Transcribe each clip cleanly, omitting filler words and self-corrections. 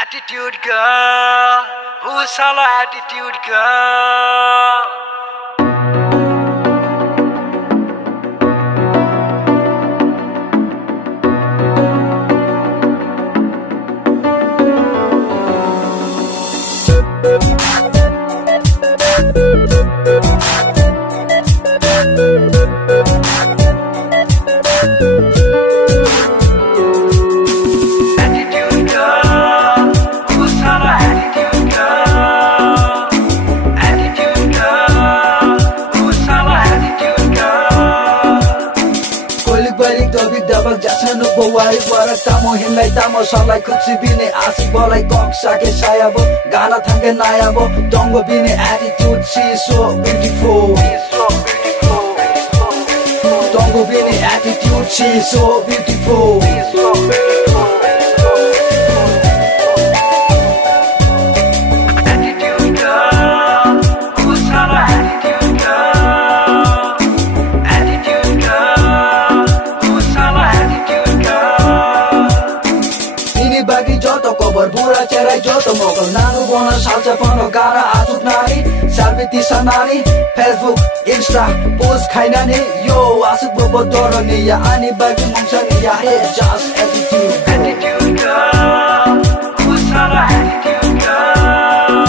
Attitude girl, who's all attitude girl? Jasano bawari warak tamo hinlai tamo salai kutsi bine asik bolai kok sake saya bo gana thangke naya bo dongo bine attitude she's so beautiful dongo bine attitude she's so beautiful Berbura cerai joto moko nanu bona salsa pono gara atut nari salviti sanari Facebook Insta post khaina ni yo asuk bobo doro ni ya ani bagi mongsa ni ya hey just attitude girl who's all attitude girl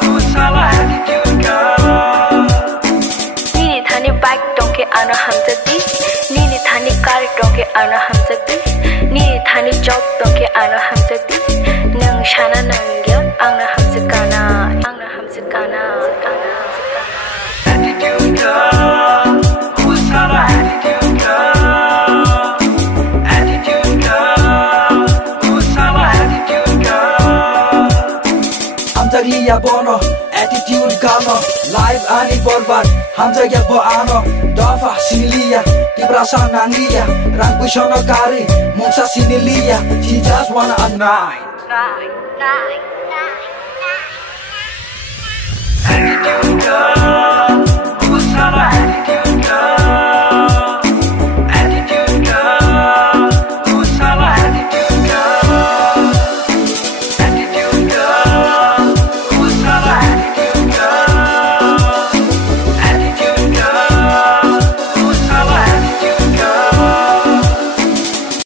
who's all attitude girl nini thani bike donke ana hamjati nini thani car donke ana hamjati Ni thani job donke ana hamjati nang shana nangyon angna hamjakana Attitude girl who's all attitude girl who's all attitude girl hamjaglia bono attitude gano life ani borbar hamjagya bo ano dafa sinilia tibrasa nangia rangku sono kari mongsa sinilia she just wanna a night